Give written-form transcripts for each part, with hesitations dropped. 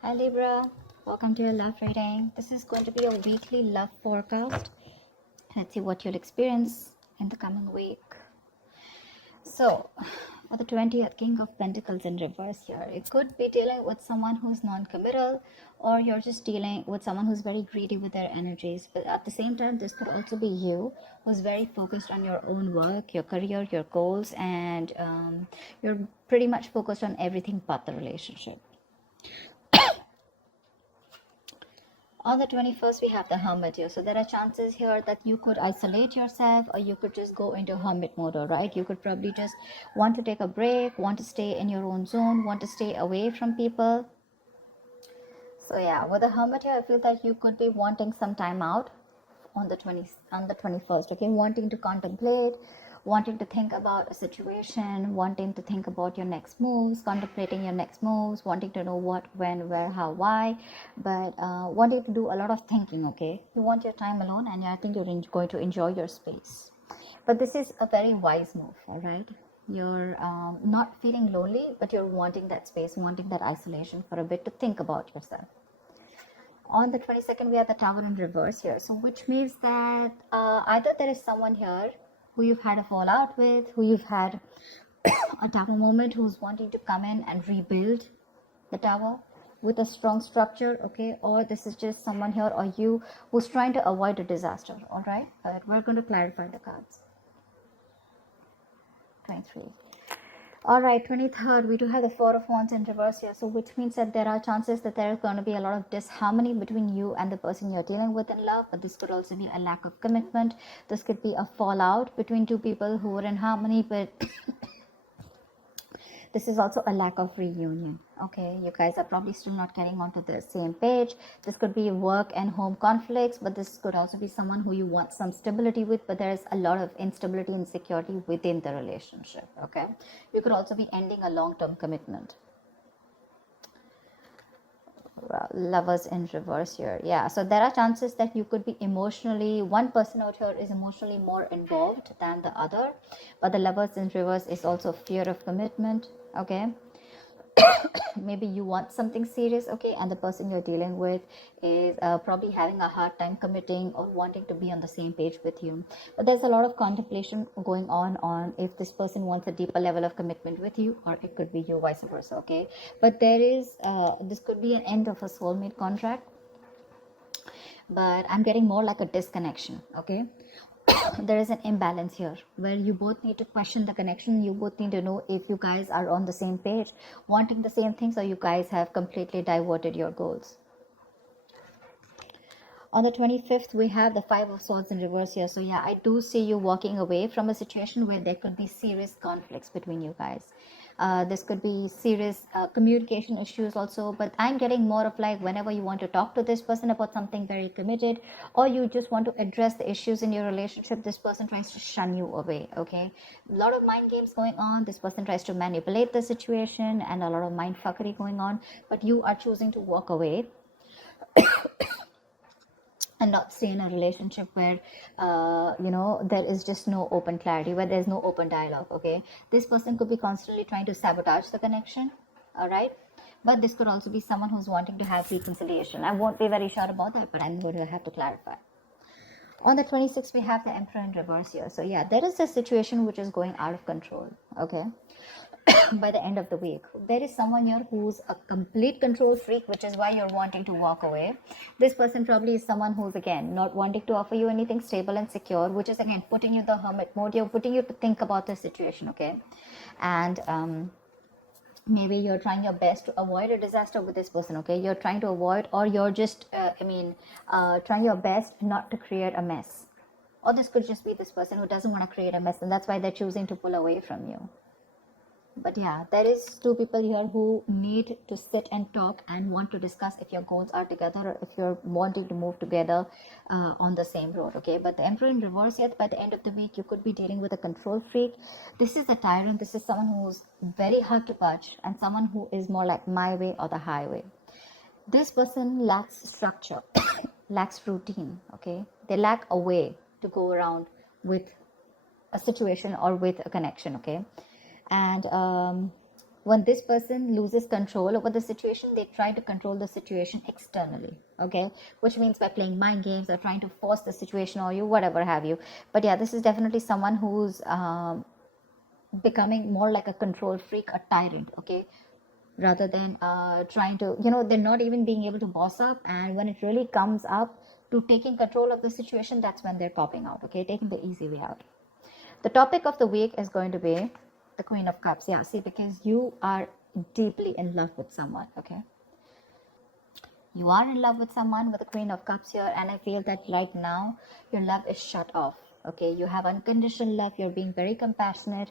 Hi Libra, welcome to your love reading. This is going to be a weekly love forecast. Let's see what you'll experience in the coming week. So, for the 20th King of Pentacles in reverse here, it could be dealing with someone who's non-committal, or you're just dealing with someone who's very greedy with their energies. But at the same time, this could also be you who's very focused on your own work, your career, your goals, and you're pretty much focused on everything but the relationship. On the 21st, we have the Hermit here. So there are chances here that you could isolate yourself, or you could just go into Hermit mode, all right? You could probably just want to take a break, want to stay in your own zone, want to stay away from people. So yeah, with the Hermit here, I feel that you could be wanting some time out on the 21st, okay? Wanting to contemplate, wanting to think about a situation, wanting to think about your next moves, contemplating your next moves, wanting to know what, when, where, how, why, but wanting to do a lot of thinking, okay? You want your time alone, and I think you're going to enjoy your space. But this is a very wise move, all right? You're not feeling lonely, but you're wanting that space, wanting that isolation for a bit to think about yourself. On the 22nd, we have the Tower in reverse here, so which means that either there is someone here who you've had a fallout with, who you've had a tower moment, who's wanting to come in and rebuild the tower with a strong structure, okay? Or this is just someone here or you who's trying to avoid a disaster. All right, but we're going to clarify the cards. 23. All right, 23rd, we do have the Four of Wands in reverse here, so which means that there are chances that there is going to be a lot of disharmony between you and the person you're dealing with in love, but this could also be a lack of commitment. This could be a fallout between two people who are in harmony, but this is also a lack of reunion. Okay, you guys are probably still not getting onto the same page. This could be work and home conflicts, but this could also be someone who you want some stability with, but there is a lot of instability and insecurity within the relationship. Okay, you could also be ending a long-term commitment. Lovers in reverse here, yeah, so there are chances that you could be emotionally, one person out here is emotionally more involved than the other, but the Lovers in reverse is also fear of commitment. Okay, maybe you want something serious, okay, and the person you're dealing with is probably having a hard time committing or wanting to be on the same page with you, but there's a lot of contemplation going on if this person wants a deeper level of commitment with you, or it could be you vice versa. Okay, but there is this could be an end of a soulmate contract, but I'm getting more like a disconnection. Okay, there is an imbalance here where you both need to question the connection. You both need to know if you guys are on the same page, wanting the same things, or you guys have completely diverted your goals. On the 25th, we have the Five of Swords in reverse here. So yeah, I do see you walking away from a situation where there could be serious conflicts between you guys. This could be serious communication issues also, but I'm getting more of like whenever you want to talk to this person about something very committed, or you just want to address the issues in your relationship, this person tries to shun you away. Okay, a lot of mind games going on. This person tries to manipulate the situation, and a lot of mind fuckery going on, but you are choosing to walk away and not stay in a relationship where there is just no open clarity, where there's no open dialogue. Okay, this person could be constantly trying to sabotage the connection. All right, but this could also be someone who's wanting to have reconciliation. I won't be very sure about that, but I'm going to have to clarify. On the 26th, we have the Emperor in reverse here. So yeah, there is a situation which is going out of control. Okay, by the end of the week, there is someone here who's a complete control freak, which is why you're wanting to walk away. This person probably is someone who's again not wanting to offer you anything stable and secure, which is again putting you in the hermit mode. You're putting you to think about the situation. Okay, and maybe you're trying your best to avoid a disaster with this person. Okay, you're trying to avoid, or you're just trying your best not to create a mess, or this could just be this person who doesn't want to create a mess, and that's why they're choosing to pull away from you. But yeah, there is two people here who need to sit and talk and want to discuss if your goals are together, or if you're wanting to move together on the same road. Okay, but the Emperor in reverse, yet by the end of the week you could be dealing with a control freak. This is a tyrant. This is someone who's very hard to touch, and someone who is more like my way or the highway. This person lacks structure, lacks routine. Okay, they lack a way to go around with a situation or with a connection. Okay, and When this person loses control over the situation, they try to control the situation externally, okay, which means by playing mind games or trying to force the situation or you whatever have you. But yeah, this is definitely someone who's becoming more like a control freak, a tyrant, okay, rather than trying to, they're not even being able to boss up, and when it really comes up to taking control of the situation, that's when they're popping out, okay, taking the easy way out. The topic of the week is going to be the Queen of Cups. Yeah, see, because you are deeply in love with someone, okay? You are in love with someone with the Queen of Cups here, and I feel that right now your love is shut off. Okay, you have unconditional love, you're being very compassionate,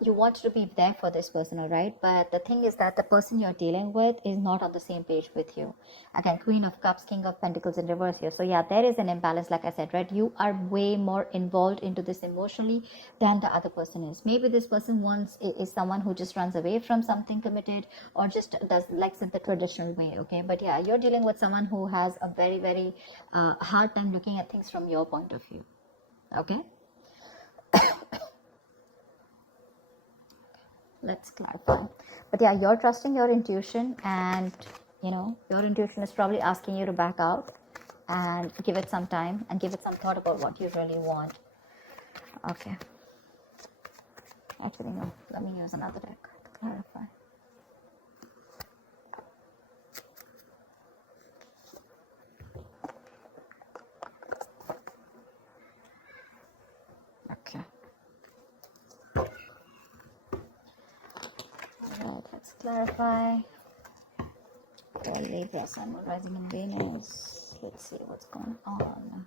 you want to be there for this person, all right, but the thing is that the person you're dealing with is not on the same page with you. Again, Queen of Cups, King of Pentacles in reverse here. So yeah, there is an imbalance, like I said, right? You are way more involved into this emotionally than the other person is. Maybe this person is someone who just runs away from something committed, or just does likes it the traditional way, okay? But yeah, you're dealing with someone who has a very, very hard time looking at things from your point of view, okay? Let's clarify. But yeah, you're trusting your intuition, and your intuition is probably asking you to back out and give it some time and give it some thought about what you really want. Okay, actually no, let me use another deck to clarify. Okay, all right, let's clarify for Libra, Sun, Moon, Rising in Venus. Let's see what's going on.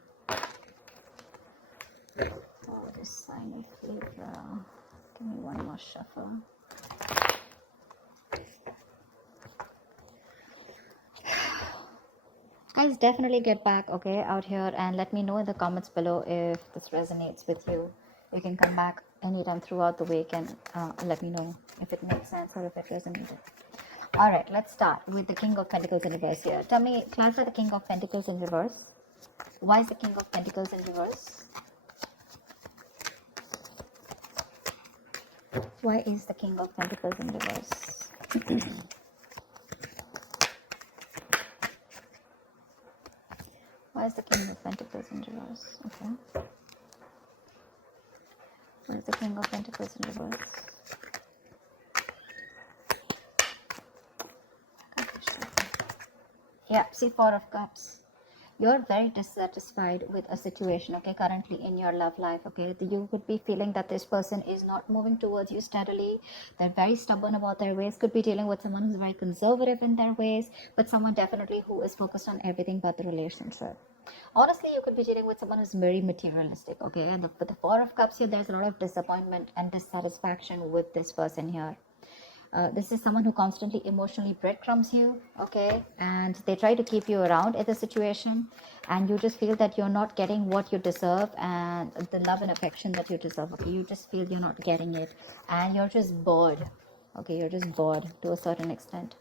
Oh, this sign of Libra. Give me one more shuffle. Guys, definitely get back, okay, out here, and let me know in the comments below if this resonates with you. You can come back anytime throughout the week and let me know if it makes sense or if it resonated. All right, let's start with the King of Pentacles in reverse here. Tell me, clarify the King of Pentacles in reverse. Why is the King of Pentacles in reverse? Why is the King of Pentacles in reverse? Why is the King of Pentacles in reverse? Okay. Why is the King of Pentacles in reverse? Yeah, see, Four of Cups. You're very dissatisfied with a situation, okay, currently in your love life, okay? You could be feeling that this person is not moving towards you steadily. They're very stubborn about their ways. Could be dealing with someone who's very conservative in their ways, but someone definitely who is focused on everything but the relationship. Honestly, you could be dealing with someone who's very materialistic, okay? And with the Four of Cups here, there's a lot of disappointment and dissatisfaction with this person here. This is someone who constantly emotionally breadcrumbs you, okay, and they try to keep you around in the situation, and you just feel that you're not getting what you deserve and the love and affection that you deserve, okay? You just feel you're not getting it, and you're just bored, okay? You're just bored to a certain extent.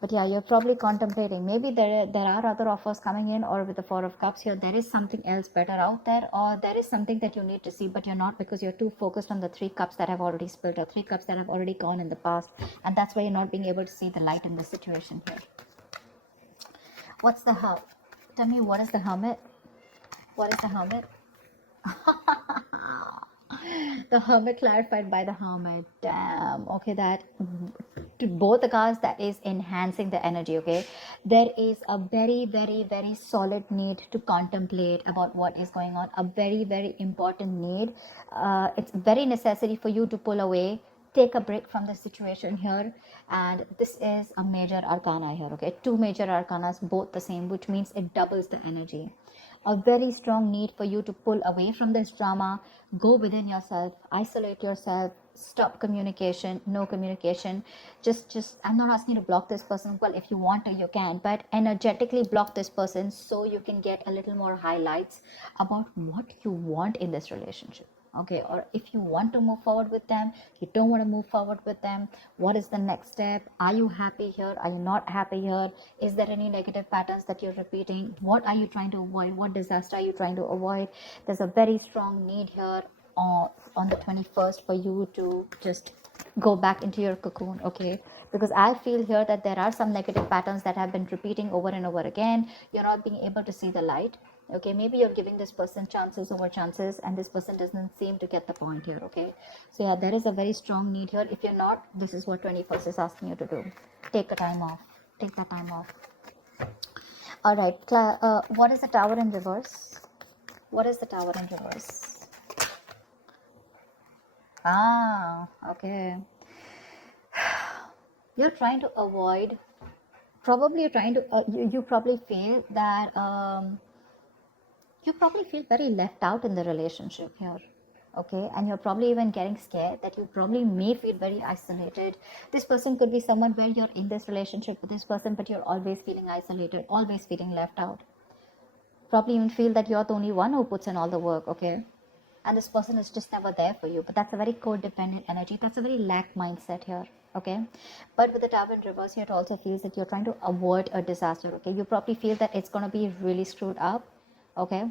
But yeah, you're probably contemplating. Maybe there are other offers coming in, or with the Four of Cups here, there is something else better out there, or there is something that you need to see, but you're not, because you're too focused on the Three Cups that have already spilled, or Three Cups that have already gone in the past, and that's why you're not being able to see the light in the situation here. What's the Hermit? Tell me, what is the Hermit? What is the Hermit? The Hermit clarified by the Hermit. Damn. Okay, that to both the cards, that is enhancing the energy, okay? There is a very, very, very solid need to contemplate about what is going on, a very, very important need. It's very necessary for you to pull away, take a break from the situation here, and this is a major arcana here, okay? Two major arcanas, both the same, which means it doubles the energy. A very strong need for you to pull away from this drama, go within yourself, isolate yourself, stop communication, no communication. Just I'm not asking you to block this person. Well, if you want to, you can, but energetically block this person so you can get a little more highlights about what you want in this relationship, okay? Or if you want to move forward with them, you don't want to move forward with them, what is the next step? Are you happy here? Are you not happy here? Is there any negative patterns that you're repeating? What are you trying to avoid? What disaster are you trying to avoid? There's a very strong need here on the 21st for you to just go back into your cocoon, okay? Because I feel here that there are some negative patterns that have been repeating over and over again. You're not being able to see the light, okay? Maybe you're giving this person chances over chances, and this person doesn't seem to get the point here, okay? So yeah, there is a very strong need here. If you're not, this is what 21st is asking you to do. Take a time off. Take that time off. All right, what is the Tower in reverse? What is the Tower in reverse? Okay. You're trying to avoid, probably you're trying to, you probably feel that, you probably feel very left out in the relationship here, okay? And you're probably even getting scared that you probably may feel very isolated. This person could be someone where you're in this relationship with this person, but you're always feeling isolated, always feeling left out. Probably even feel that you're the only one who puts in all the work, okay? And this person is just never there for you. But that's a very codependent energy. That's a very lack mindset here, okay? But with the Tower in reverse here, it also feels that you're trying to avoid a disaster, okay? You probably feel that it's going to be really screwed up, okay?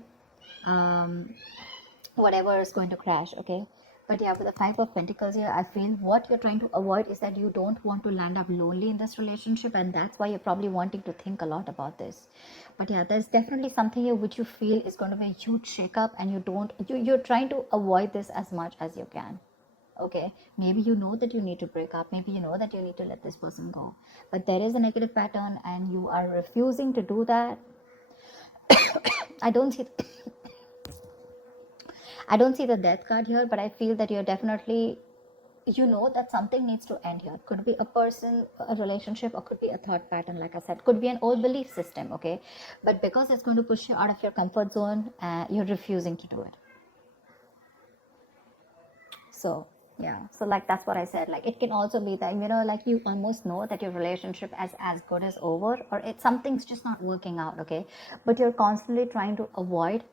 Whatever is going to crash, okay? But yeah, with the Five of Pentacles here, I feel what you're trying to avoid is that you don't want to land up lonely in this relationship, and that's why you're probably wanting to think a lot about this. But yeah, there's definitely something here which you feel is going to be a huge shakeup, and you're trying to avoid this as much as you can. Okay, maybe you know that you need to break up, maybe you know that you need to let this person go, but there is a negative pattern and you are refusing to do that. I don't see I don't see the death card here, but I feel that you're definitely, you know that something needs to end here. Could be a person, a relationship, or could be a thought pattern, like I said. Could be an old belief system, okay? But because it's going to push you out of your comfort zone, you're refusing to do it. So, yeah. So, like, that's what I said. Like, it can also be that, you know, like you almost know that your relationship is as good as over, or something's just not working out, okay? But you're constantly trying to avoid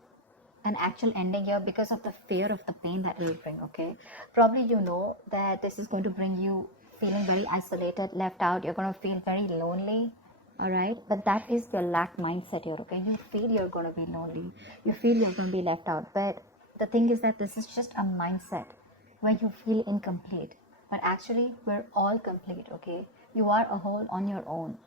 an actual ending here because of the fear of the pain that will bring, okay? Probably you know that this is going to bring you feeling very isolated, left out. You're going to feel very lonely, all right? But that is your lack mindset here, okay? You feel you're going to be lonely. You feel you're going to be left out. But the thing is that this is just a mindset where you feel incomplete. But actually, we're all complete, okay? You are a whole on your own.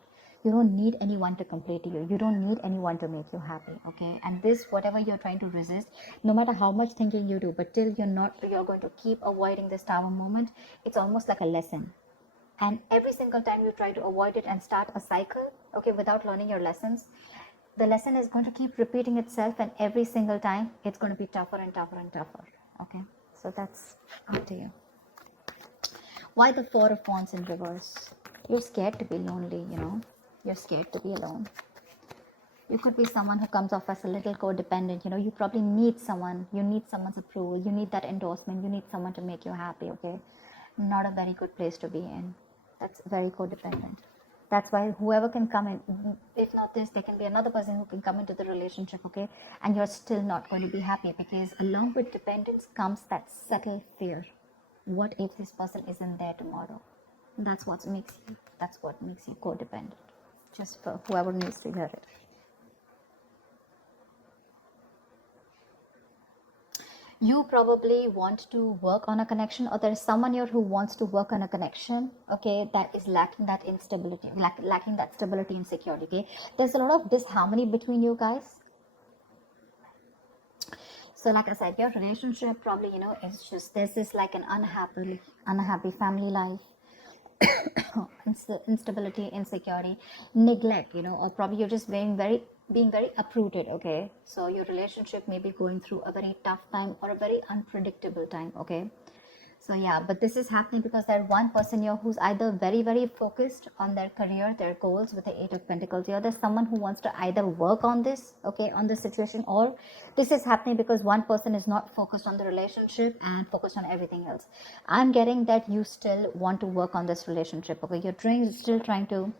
You don't need anyone to complete you. You don't need anyone to make you happy, okay? And this, whatever you're trying to resist, no matter how much thinking you do, but till you're going to keep avoiding this Tower moment. It's almost like a lesson. And every single time you try to avoid it and start a cycle, okay, without learning your lessons, the lesson is going to keep repeating itself, and every single time it's going to be tougher and tougher and tougher, okay? So that's up to you. Why the Four of Wands in reverse? You're scared to be lonely, you know? You're scared to be alone. You could be someone who comes off as a little codependent, you know? You probably need someone. You need someone's approval. You need that endorsement. You need someone to make you happy, okay? Not a very good place to be in. That's very codependent. That's why whoever can come in, if not this, there can be another person who can come into the relationship, okay? And you're still not going to be happy, because along with dependence comes that subtle fear. What if this person isn't there tomorrow? That's what makes you codependent. Just for whoever needs to hear it. You probably want to work on a connection, or there's someone here who wants to work on a connection, okay, that is lacking that instability, lacking that stability and security, okay? There's a lot of disharmony between you guys. So like I said, your relationship probably, you know, it's just, there's this like an unhappy family life, instability, insecurity, neglect, you know, or probably you're just being very uprooted, okay? So your relationship may be going through a very tough time or a very unpredictable time, okay? So yeah, but this is happening because there's one person here who's either very, very focused on their career, their goals with the Eight of Pentacles here. There's someone who wants to either work on this, okay, on this situation, or this is happening because one person is not focused on the relationship and focused on everything else. I'm getting that you still want to work on this relationship, okay? You're still trying to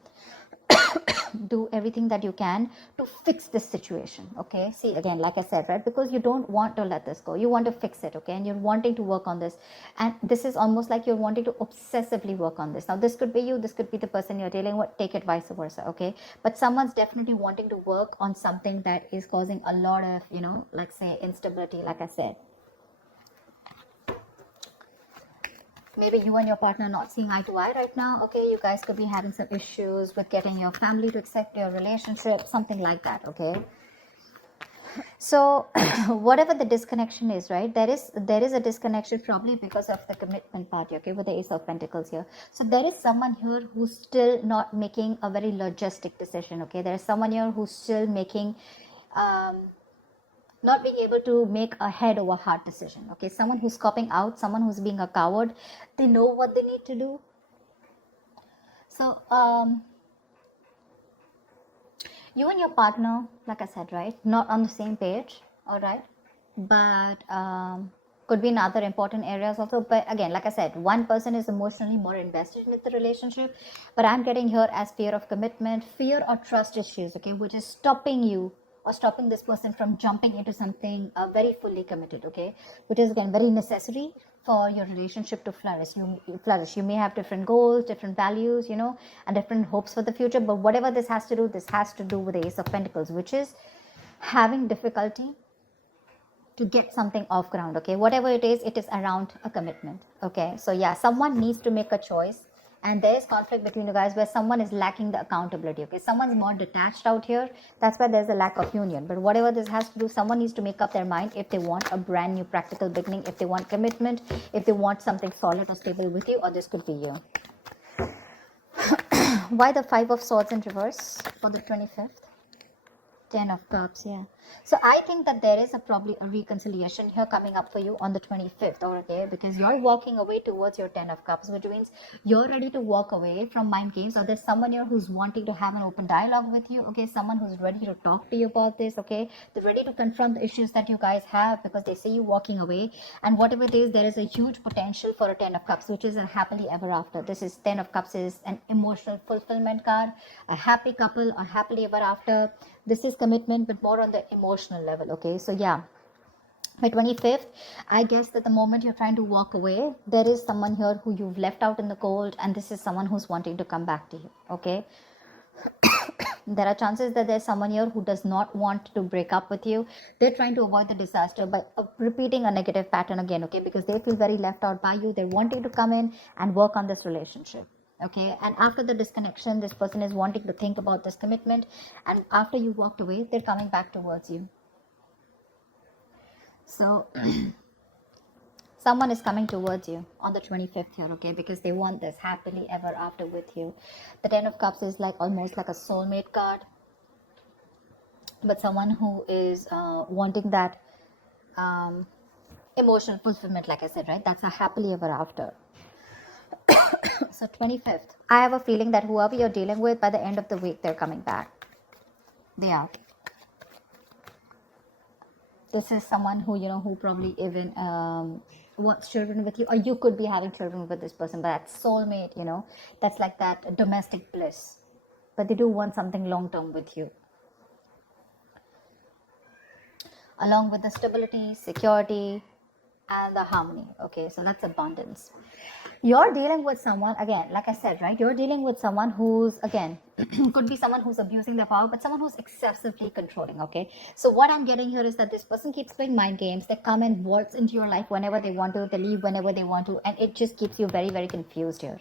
do everything that you can to fix this situation, okay? See, again, like I said, right, because you don't want to let this go, you want to fix it, okay? And you're wanting to work on this, and this is almost like you're wanting to obsessively work on this. Now this could be you, this could be the person you're dealing with, take it vice versa, okay? But someone's definitely wanting to work on something that is causing a lot of, you know, like say instability, like I said. maybe you and your partner not seeing eye to eye right now. Okay, you guys could be having some issues with getting your family to accept your relationship, something like that. Okay, so whatever the disconnection is, right, there is a disconnection probably because of the commitment part, okay, with the Ace of Pentacles here. So there is someone here who's still not making a very logistic decision. Okay, there is someone here who's still making not being able to make a head over heart decision. Okay, someone who's copping out, someone who's being a coward. They know what they need to do. So you and your partner, like I said, right, not on the same page. All right, but could be in other important areas also. But again, like I said, one person is emotionally more invested in the relationship, but I'm getting here as fear of commitment, fear or trust issues, okay, which is stopping you or stopping this person from jumping into something very fully committed, okay, which is again very necessary for your relationship to flourish. You may have different goals, different values, and different hopes for the future, but whatever this has to do with the Ace of Pentacles, which is having difficulty to get something off ground. Okay, whatever it is around a commitment. Okay, so yeah, someone needs to make a choice, and there is conflict between you guys where someone is lacking the accountability. Okay, someone's more detached out here. That's why there's a lack of union. But whatever this has to do, someone needs to make up their mind if they want a brand new practical beginning, if they want commitment, if they want something solid or stable with you, or this could be you. Why the Five of Swords in reverse for the 25th? 10 of Cups, yeah. So I think that there is probably a reconciliation here coming up for you on the 25th, okay? Because you're walking away towards your 10 of Cups, which means you're ready to walk away from mind games, or there's someone here who's wanting to have an open dialogue with you, okay? Someone who's ready to talk to you about this, okay? They're ready to confront the issues that you guys have because they see you walking away. And whatever it is, there is a huge potential for a 10 of Cups, which is a happily ever after. This is 10 of Cups is an emotional fulfillment card, a happy couple, or happily ever after. This is commitment, but more on the emotional level. Okay, so yeah, by 25th, I guess that the moment you're trying to walk away, there is someone here who you've left out in the cold, and this is someone who's wanting to come back to you. Okay, there are chances that there's someone here who does not want to break up with you. They're trying to avoid the disaster by repeating a negative pattern again. Okay, because they feel very left out by you. They're wanting to come in and work on this relationship. Okay, and after the disconnection, this person is wanting to think about this commitment, and after you walked away, they're coming back towards you. So someone is coming towards you on the 25th here, okay, because they want this happily ever after with you. The 10 of Cups is like almost like a soulmate card, but someone who is wanting that emotional fulfillment, like I said, right? That's a happily ever after. So 25th, I have a feeling that whoever you're dealing with, by the end of the week, they're coming back. They are. This is someone who, who probably even wants children with you, or you could be having children with this person, but that's soulmate, that's like that domestic bliss. But they do want something long-term with you. Along with the stability, security, and the harmony. Okay, so that's abundance. You're dealing with someone, again, like I said, right? You're dealing with someone who's, again, could be someone who's abusing their power, but someone who's excessively controlling, okay? So what I'm getting here is that this person keeps playing mind games. They come and waltz into your life whenever they want to, they leave whenever they want to, and it just keeps you very, very confused here.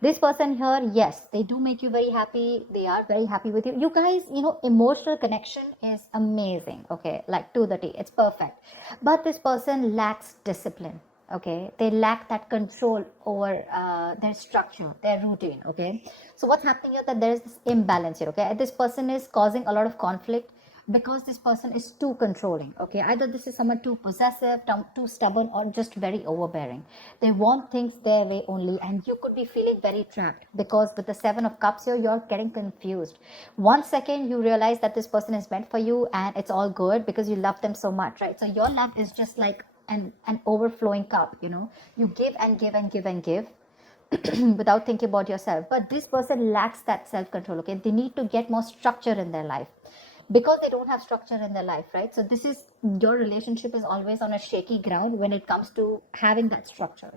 This person here, yes, they do make you very happy. They are very happy with you. You guys, emotional connection is amazing, okay? Like to the T, it's perfect. But this person lacks discipline, okay? They lack that control over their structure, their routine, okay? So what's happening here, that there is this imbalance here, okay? This person is causing a lot of conflict because this person is too controlling, okay? Either this is someone too possessive, too stubborn, or just very overbearing. They want things their way only, and you could be feeling very trapped because with the 7 of Cups here, you're getting confused. 1 second you realize that this person is meant for you and it's all good because you love them so much, right? So your love is just like an overflowing cup, you give and give and give and give without thinking about yourself. But this person lacks that self-control, okay? They need to get more structure in their life because they don't have structure in their life, right? So this is, your relationship is always on a shaky ground when it comes to having that structure,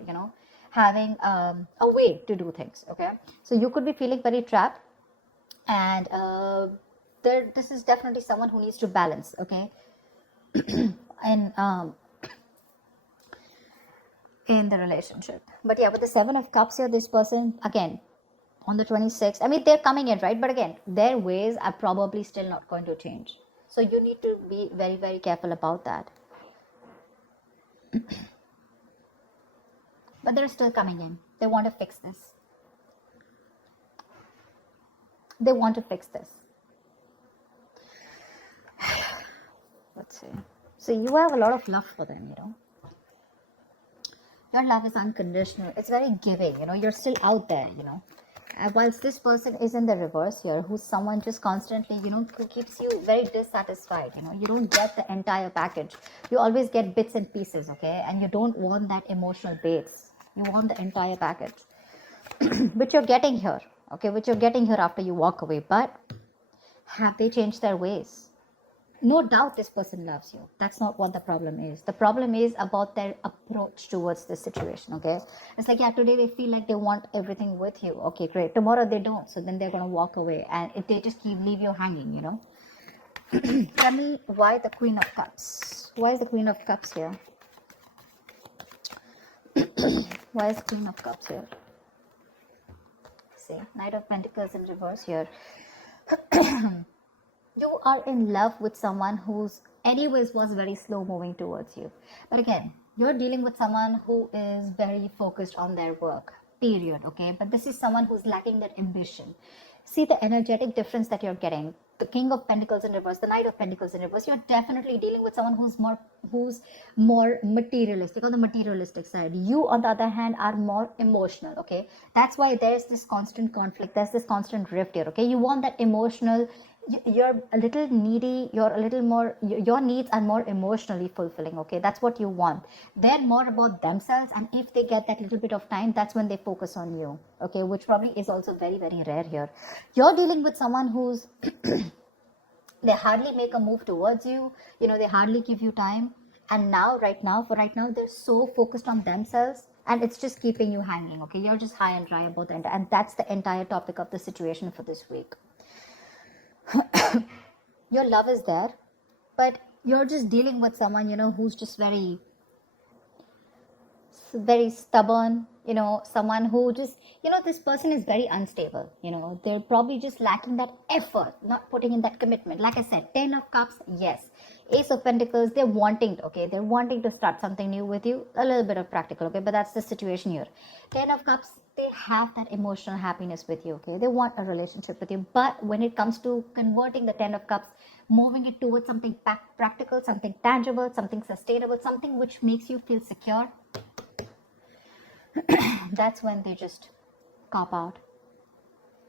having a way to do things, okay? So you could be feeling very trapped, and this is definitely someone who needs to balance, okay? And in the relationship. But yeah, with the Seven of Cups here, this person, again, on the 26th, I mean, they're coming in, right? But again, their ways are probably still not going to change. So you need to be very, very careful about that. But they're still coming in. They want to fix this. They want to fix this. Let's see. So you have a lot of love for them, you know. Your love is unconditional. It's very giving, you know. You're still out there, you know. Whilst this person is in the reverse here, who's someone just constantly, you know, who keeps you very dissatisfied, you know. You don't get the entire package. You always get bits and pieces, okay? And you don't want that emotional base. You want the entire package. Which you're getting here, okay? Which you're getting here after you walk away. But have they changed their ways? No doubt this person loves you. That's not what the problem is. The problem is about their approach towards this situation, okay? It's like, yeah, today they feel like they want everything with you. Okay, great. Tomorrow they don't. So then they're going to walk away. And if they just leave you hanging, you know? Tell me why the Queen of Cups? Why is the Queen of Cups here? Why is the Queen of Cups here? See, Knight of Pentacles in reverse here. You are in love with someone who's anyways was very slow moving towards you. But again, you're dealing with someone who is very focused on their work, period, okay? But this is someone who's lacking that ambition. See the energetic difference that you're getting. The King of Pentacles in reverse, the Knight of Pentacles in reverse. You're definitely dealing with someone who's more materialistic, on the materialistic side. You, on the other hand, are more emotional, okay? That's why there's this constant conflict, there's this constant rift here, okay? You want that emotional, you're a little needy, you're a little more, your needs are more emotionally fulfilling, okay? That's what you want. They're more about themselves, and if they get that little bit of time, that's when they focus on you, okay? Which probably is also very, very rare here. You're dealing with someone who's they hardly make a move towards you, you know, they hardly give you time, and now right now they're so focused on themselves, and it's just keeping you hanging, okay? You're just high and dry about the and that's the entire topic of the situation for this week. Your love is there, but you're just dealing with someone, you know, who's just very stubborn, you know, someone who just, you know, this person is very unstable, you know, they're probably just lacking that effort, not putting in that commitment. Like I said, 10 of Cups, yes. Ace of Pentacles, they're wanting to, okay, they're wanting to start something new with you, a little bit of practical, okay, but that's the situation here. 10 of Cups, they have that emotional happiness with you, okay, they want a relationship with you, but when it comes to converting the 10 of Cups, moving it towards something practical, something tangible, something sustainable, something which makes you feel secure, that's when they just cop out.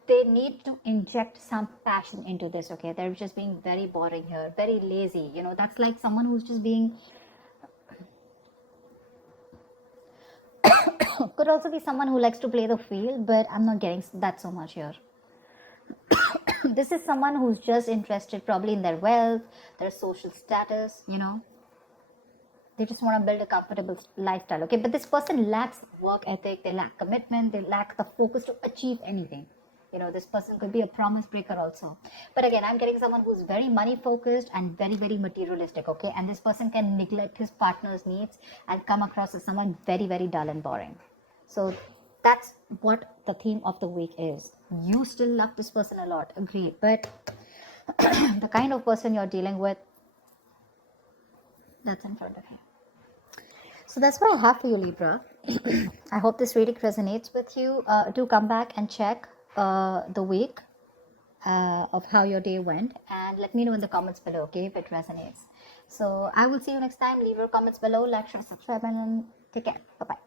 They need to inject some passion into this, okay? They're just being very boring here, very lazy, you know. That's like someone who's just being could also be someone who likes to play the field, but I'm not getting that so much here. This is someone who's just interested probably in their wealth, their social status, you know. They just want to build a comfortable lifestyle, okay? But this person lacks work ethic, they lack commitment, they lack the focus to achieve anything. You know, this person could be a promise breaker also. But again, I'm getting someone who's very money focused and very, very materialistic, okay? And this person can neglect his partner's needs and come across as someone very, very dull and boring. So that's what the theme of the week is. You still love this person a lot, agreed. But the kind of person you're dealing with, that's in front of you. So that's what I have for you, Libra. I hope this reading resonates with you. Do come back and check the week of how your day went, and let me know in the comments below, okay, if it resonates. So I will see you next time. Leave your comments below, like, share, subscribe, and take care. Bye-bye.